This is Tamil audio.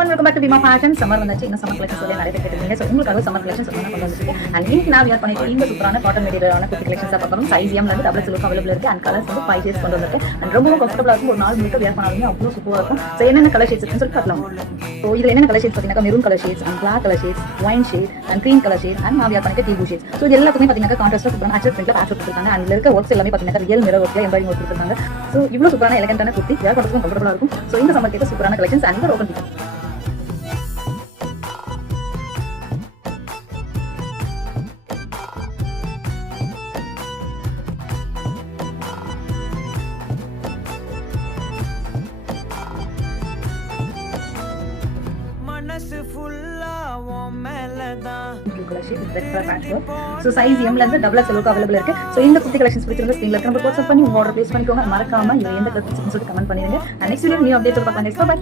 everyone, welcome back to Bima Fashion. Summer வந்தாச்சு. இன்னும் summer collections நிறைய பேர் கேட்டிருந்தீங்க. சோ உங்களுக்காக summer collections கொண்டு வந்திருக்கேன். And இன்னைக்கு நான் வியர் பண்ணிட்டு இந்த சூப்பரான காட்டன் மெட்டீரியலான குர்த்தி collections பார்க்கறோம். சைஸ் M ல இருந்து டபுள் எக்ஸ்எல் அவைலபிள் இருக்கு. and colors வந்து 5 shades கொண்டு வந்திருக்கேன். and ரொம்ப கம்ஃபர்ட்டபிளா இருக்கும். ஒரு நாள் முழுக்க வியர் பண்ணாலுமே அவ்வளவு சூப்பரா இருக்கும். சோ என்னென்ன கலர் ஷேட்ஸ் இருக்குன்னு சொல்லி பார்க்கலாம். சோ இதுல என்னென்ன கலர் ஷேட்ஸ் பாத்தீங்கன்னா maroon colour shades and black colour shades, wine shade and cream colour shade and நான் வியர் பண்ணிட்டு டீ ப்ளூ ஷேட்ஸ். சோ இது எல்லாத்துக்குமே பாத்தீங்கன்னா கான்ட்ராஸ்டா சூப்பரான அச்சர் பிரிண்ட்ல பேட்ச் கொடுத்திருக்காங்க. and இதுல இருக்க ஒர்க்ஸ் எல்லாமே பாத்தீங்கன்னா ரியல் மிரர் ஒர்க்ல எம்ப்ராய்டிங் ஒர்க் கொடுத்திருக்காங்க. சோ இவ்வளவு சூப்பரான எலகன்ட்டான குர்த்தி வியர் பண்றதுக்கு கம்ஃபர்ட்டபிளா இருக்கும். சோ இந்த சம்மர் கேட்ட சூப்பரான கலெக்ஷன்ஸ் and ஓபன் பண்ணுங்க. So size M ல இருந்து டபுள் எக்ஸ்எல் அவைலபிள் இருக்கு. சோ இந்த குர்த்தி கலெக்ஷன்ஸ் பிடிச்சிருந்தா ஸ்கிரீன்ல நம்பர் வாட்ஸ்அப் பண்ணி உங்க ஆர்டர் பிளேஸ் பண்ணிக்கோங்க. மறக்காம எந்த கலெக்ஷன்ஸ் சொல்லி கமெண்ட் பண்ணிடுங்க. நெக்ஸ்ட் வீடியோ நியூ அப்டேட் பார்க்கலாம். பை.